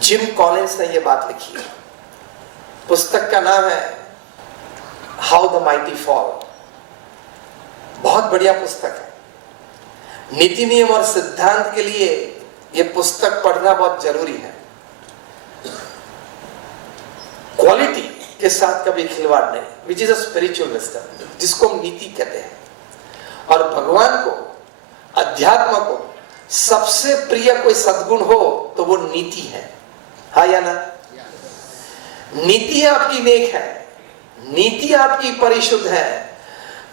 Gym Collins ने यह बात लिखी है। पुस्तक का नाम है हाउ द माइटी फॉल। बहुत बढ़िया पुस्तक है। नीति नियम और सिद्धांत के लिए यह पुस्तक पढ़ना बहुत जरूरी है। क्वालिटी के साथ कभी खिलवाड़ नहीं, which is a spiritual wisdom, जिसको हम नीति कहते हैं। और भगवान को, अध्यात्म को सबसे प्रिय कोई सद्गुण हो तो वो नीति है। हाँ या ना? नीति आपकी नेक है, नीति आपकी परिशुद्ध है,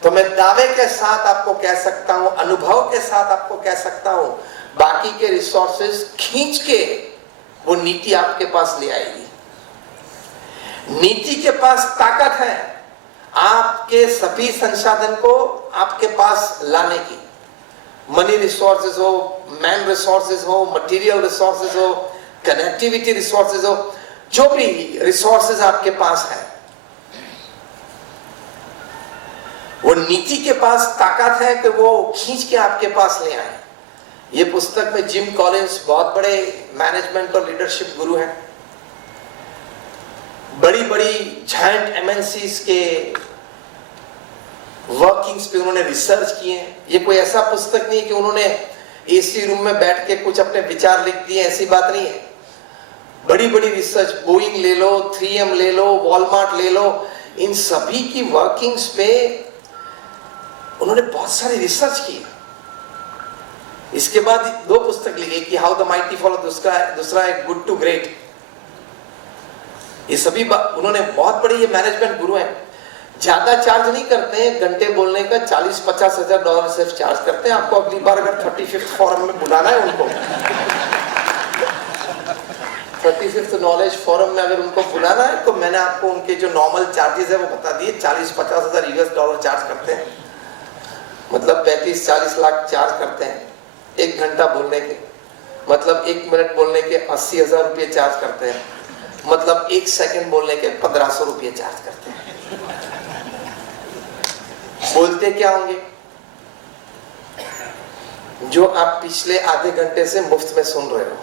तो मैं दावे के साथ आपको कह सकता हूं, अनुभव के साथ आपको कह सकता हूं, बाकी के रिसोर्सेज खींच के वो नीति आपके पास ले आएगी। नीति के पास ताकत है आपके सभी संसाधन को आपके पास लाने की। मनी रिसोर्सेज हो, मैन रिसोर्सेज हो, मटेरियल रिसोर्सेज हो, कनेक्टिविटी रिसोर्सेज हो, जो भी रिसोर्सेज आपके पास है, वो नीति के पास ताकत है कि वो खींच के आपके पास ले आए। ये पुस्तक में जिम कॉलिंस बहुत बड़े मैनेजमेंट और लीडरशिप गुरु हैं। बड़ी बड़ी जायंट एमएनसीज के वर्किंग्स पे उन्होंने रिसर्च किए हैं। ये कोई ऐसा पुस्तक नहीं कि उन्होंने एसी रूम में बैठ के कुछ अपने विचार लिख दिए, ऐसी बात नहीं है। बड़ी बड़ी रिसर्च, बोइंग ले लो, 3M ले लो, वॉलमार्ट ले लो, इन सभी की वर्किंग्स पे उन्होंने बहुत सारी रिसर्च की। इसके बाद दो पुस्तक लिखी कि हाउ द माइटी फॉल, दूसरा है गुड टू ग्रेट। ये सभी उन्होंने, बहुत बड़े ये मैनेजमेंट गुरु हैं। ज्यादा चार्ज नहीं करते हैं, घंटे बोलने का 40-50 हजार डॉलर सिर्फ चार्ज करते हैं। आपको अगली बार अगर 35th फोरम में बुलाना है उनको, 35th नॉलेज फोरम में अगर उनको बुलाना है, तो मैंने आपको उनके जो नॉर्मल चार्जेस है वो बता दिए। 40-50 हजार US डॉलर चार्ज करते हैं, मतलब 35-40 लाख चार्ज करते हैं। 1 घंटा बोलने के, मतलब 1 मिनट बोलने के 80 हजार रुपये चार्ज करते हैं, मतलब 1 सेकंड बोलने के 1500 रुपये चार्ज करते हैं। बोलते क्या होंगे? जो आप पिछले आधे घंटे से मुफ्त में सुन रहे हो।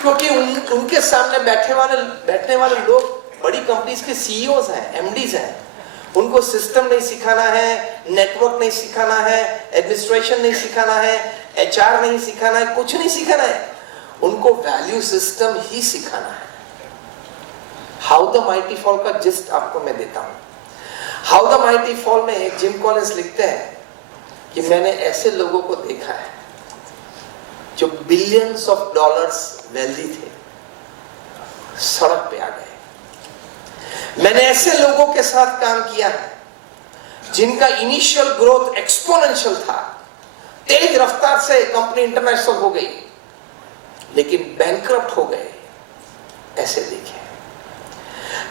क्योंकि उनके सामने बैठने वाले लोग बड़ी कंपनीज के सीईओज हैं, एमडीज हैं। उनको सिस्टम नहीं सिखाना है, नेटवर्क नहीं सिखाना है, एडमिनिस्ट्रेशन नहीं सिखाना है, एचआर नहीं सिखाना है, कुछ नहीं सिखाना है। उनको वैल्यू सिस्टम ही सिखाना है। हाउ द माइटी फॉल का जिस्ट आपको मैं देता हूं। हाउ द माइटी फॉल में जिम कॉलिंस लिखते हैं कि मैंने ऐसे लोगों को देखा है जो बिलियंस ऑफ डॉलर्स वेल्दी थे, सड़क पे आ गए। मैंने ऐसे लोगों के साथ काम किया है जिनका इनिशियल ग्रोथ एक्सपोनेंशियल था, तेज रफ्तार से कंपनी इंटरनेशनल हो गई, लेकिन बैंकरप्ट हो गए, ऐसे देखे।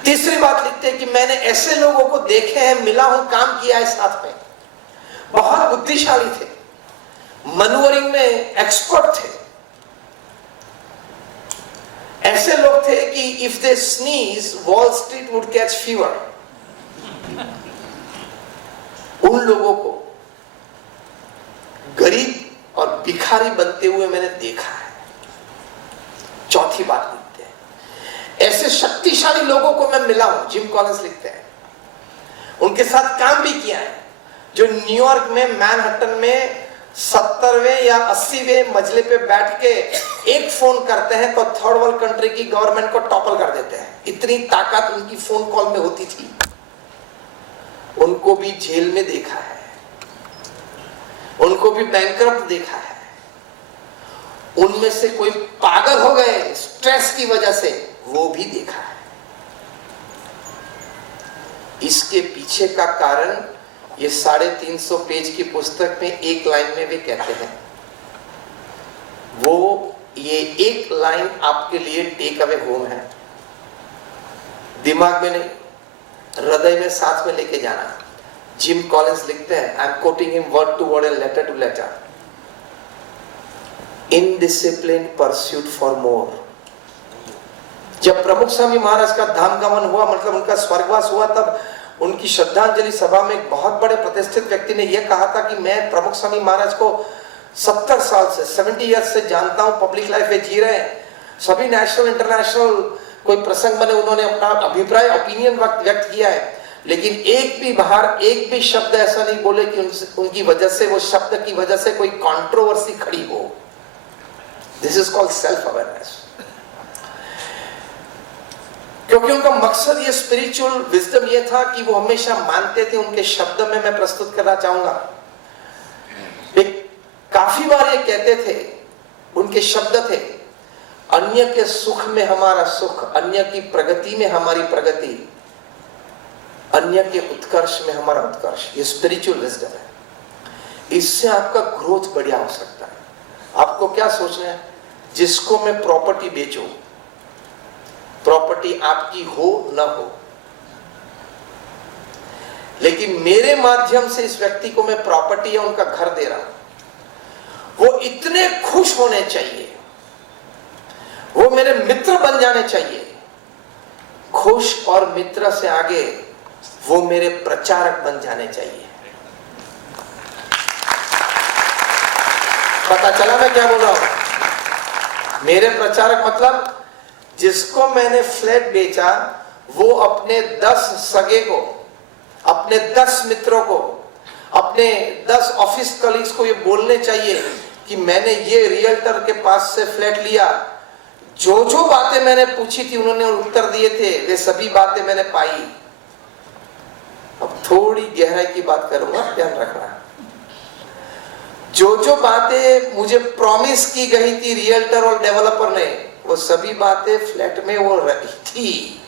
तीसरी बात लिखते हैं कि मैंने ऐसे लोगों को देखे हैं, मिला हूं, काम किया है साथ में, बहुत बुद्धिशाली थे, मनूवरिंग में एक्सपर्ट थे। ऐसे लोग थे कि if they sneeze wall street would catch fever. उन लोगों को गरीब और भिखारी बनते हुए मैंने देखा है। चौथी बात लिखते हैं, ऐसे शक्तिशाली लोगों को मैं मिला हूं, जिम कॉलिंस लिखते हैं, उनके साथ काम भी किया है, जो न्यूयॉर्क में मैनहट्टन में 70वें या 80वें मंजिले पे बैठ के एक फोन करते हैं तो थर्ड वर्ल्ड कंट्री की गवर्नमेंट को टॉपल कर देते हैं। इतनी ताकत उनकी फोन कॉल में होती थी। उनको भी जेल में देखा है, उनको भी बैंकरप्ट देखा है, उनमें से कोई पागल हो गए स्ट्रेस की वजह से, वो भी देखा है। इसके पीछे का कारण ये 350 पेज की पुस्तक में एक लाइन में भी कहते हैं। वो ये एक लाइन आपके लिए टेक अवे होम है, दिमाग में नहीं, हृदय में साथ में लेके जाना। जिम कॉलिंस लिखते हैं, I am quoting him word to word and letter to letter, indiscipline pursuit for more. जब प्रमुख स्वामी महाराज का धाम गमन हुआ, मतलब उनका स्वर्गवास हुआ, तब उनकी श्रद्धांजलि सभा में एक बहुत बड़े प्रतिष्ठित व्यक्ति ने यह कहा था कि मैं प्रमुख स्वामी महाराज को 70 साल से 70 ईयर्स से जानता हूं, पब्लिक लाइफ में जी रहे हैं, सभी नेशनल इंटरनेशनल कोई प्रसंग बने उन्होंने अपना अभिप्राय ओपिनियन व्यक्त किया है, लेकिन एक भी बाहर एक भी शब्द ऐसा नहीं बोले कि उनकी वजह से, वो शब्द की वजह से कोई कंट्रोवर्सी खड़ी हो। This is called self awareness. क्योंकि उनका मकसद ये स्पिरिचुअल विजडम ये था कि वो हमेशा मानते थे, उनके शब्द में मैं प्रस्तुत करना चाहूंगा, काफी बार ये कहते थे, उनके शब्द थे, अन्य के सुख में हमारा सुख, अन्य की प्रगति में हमारी प्रगति, अन्य के उत्कर्ष में हमारा उत्कर्ष। ये स्पिरिचुअल विजडम है। इससे आपका ग्रोथ बढ़िया हो सकता है। आपको क्या सोचना है, जिसको मैं प्रॉपर्टी बेचूं, प्रॉपर्टी आपकी हो न हो, लेकिन मेरे माध्यम से इस व्यक्ति को मैं प्रॉपर्टी या उनका घर दे रहा हूं, वो इतने खुश होने चाहिए, वो मेरे मित्र बन जाने चाहिए। खुश और मित्र से आगे वो मेरे प्रचारक बन जाने चाहिए। पता चला मैं क्या बोल रहा हूं? मेरे प्रचारक मतलब जिसको मैंने फ्लैट बेचा, वो अपने 10 सगे को, अपने 10 मित्रों को, अपने 10 ऑफिस कलीग्स को ये बोलने चाहिए कि मैंने ये रियल्टर के पास से फ्लैट लिया, जो जो बातें मैंने पूछी थी उन्होंने उत्तर दिए थे, वे सभी बातें मैंने पाई। अब थोड़ी गहराई की बात करूंगा, ध्यान रखना। जो जो बातें मुझे प्रॉमिस की गई थी रियल्टर और डेवलपर ने, वो सभी बातें फ्लैट में वो रही थी।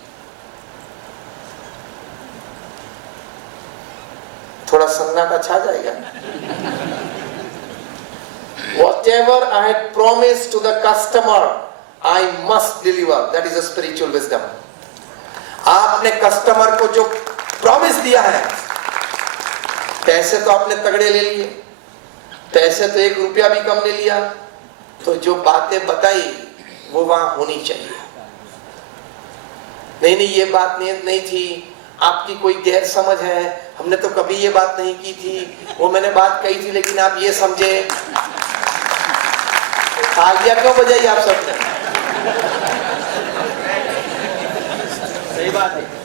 थोड़ा सन्नाटा छा जाएगा। Whatever I had promised to the customer, I must deliver. That is a spiritual wisdom. आपने कस्टमर को जो प्रॉमिस दिया है, पैसे तो आपने तगड़े ले लिए, पैसे तो 1 रुपया भी कम ले लिया, तो जो बातें बताई वो वहां होनी चाहिए। नहीं ये बात नहीं थी, आपकी कोई गैर समझ है, हमने तो कभी ये बात नहीं की थी, वो मैंने बात कही थी लेकिन आप ये समझे। आज्ञा क्यों बजाई आप सबने? सही बात है।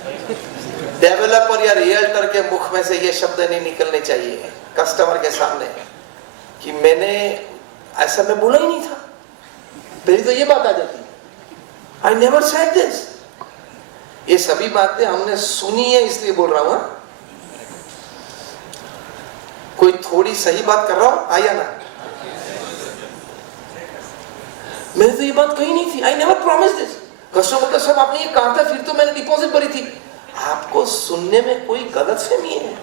डेवलपर या रियल्टर के मुख में से ये शब्द नहीं निकलने चाहिए कस्टमर के सामने कि मैंने ऐसा मैं बोला ही नहीं था। पहले तो ये बात आ जाती, आई नेवर सेड दिस। ये सभी बातें हमने सुनी है इसलिए बोल रहा हूं। कोई थोड़ी सही बात कर रहा हूं, आया ना? मैंने तो ये बात कही नहीं थी, I never promise this. Customer का सब आपने ये कहा था, फिर तो मैंने डिपॉजिट भरी थी। आपको सुनने में कोई गलतफहमी है।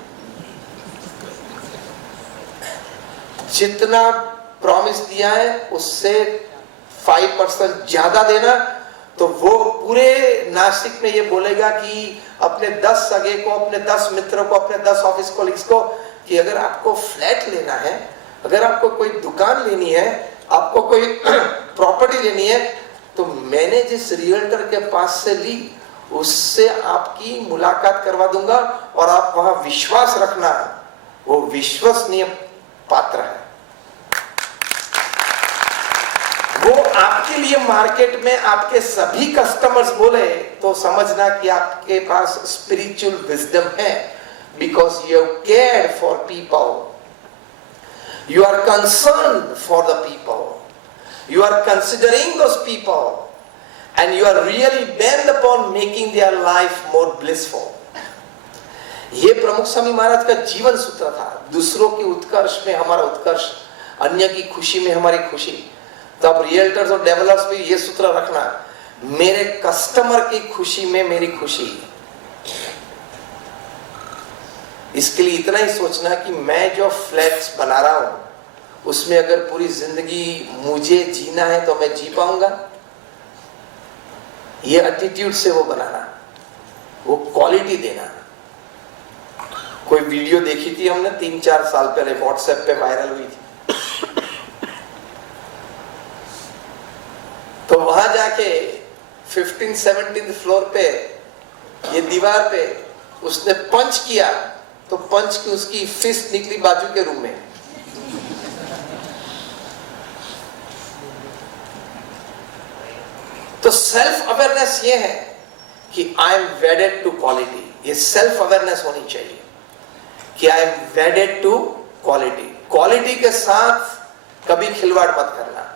जितना प्रॉमिस दिया है उससे 5% ज्यादा देना, तो वो पूरे नासिक में ये बोलेगा कि अपने 10 सगे को, अपने 10 मित्रों को, अपने 10 ऑफिस कोलिग्स को कि अगर आपको फ्लैट लेना है, अगर आपको कोई दुकान लेनी है, आपको कोई प्रॉपर्टी लेनी है, तो मैंने जिस रियल्टर के पास से ली उससे आपकी मुलाकात करवा दूंगा और आप वहां विश्वास रखना, वो विश्वसनीय पात्र है। वो आपके लिए मार्केट में आपके सभी कस्टमर्स बोले तो समझना कि आपके पास स्पिरिचुअल विजडम है, because you care for people, you are concern for the people, you are considering those people and you are really bent upon making their life more blissful. ये प्रमुख स्वामी महाराज का जीवन सूत्र था। दूसरों के उत्कर्ष में हमारा उत्कर्ष, अन्य की खुशी में हमारी खुशी। तो अब रियल्टर्स और डेवलपर्स भी ये सूत्र रखना, मेरे कस्टमर की खुशी में मेरी खुशी। इसके लिए इतना ही सोचना कि मैं जो फ्लैट्स बना रहा हूं उसमें अगर पूरी जिंदगी मुझे जीना है तो मैं जी पाऊंगा। ये एटीट्यूड से वो बनाना, वो क्वालिटी देना। कोई वीडियो देखी थी हमने 3-4 साल पहले, व्हाट्सएप पे वायरल हुई थी। तो वहां जाके 15th-17th फ्लोर पे ये दीवार पे उसने पंच किया तो पंच की उसकी फिस्ट निकली बाजू के रूम में। तो सेल्फ अवेयरनेस ये है कि I am wedded to quality. ये सेल्फ अवेयरनेस होनी चाहिए कि I am wedded to quality. Quality के साथ कभी खिलवाड़ मत करना।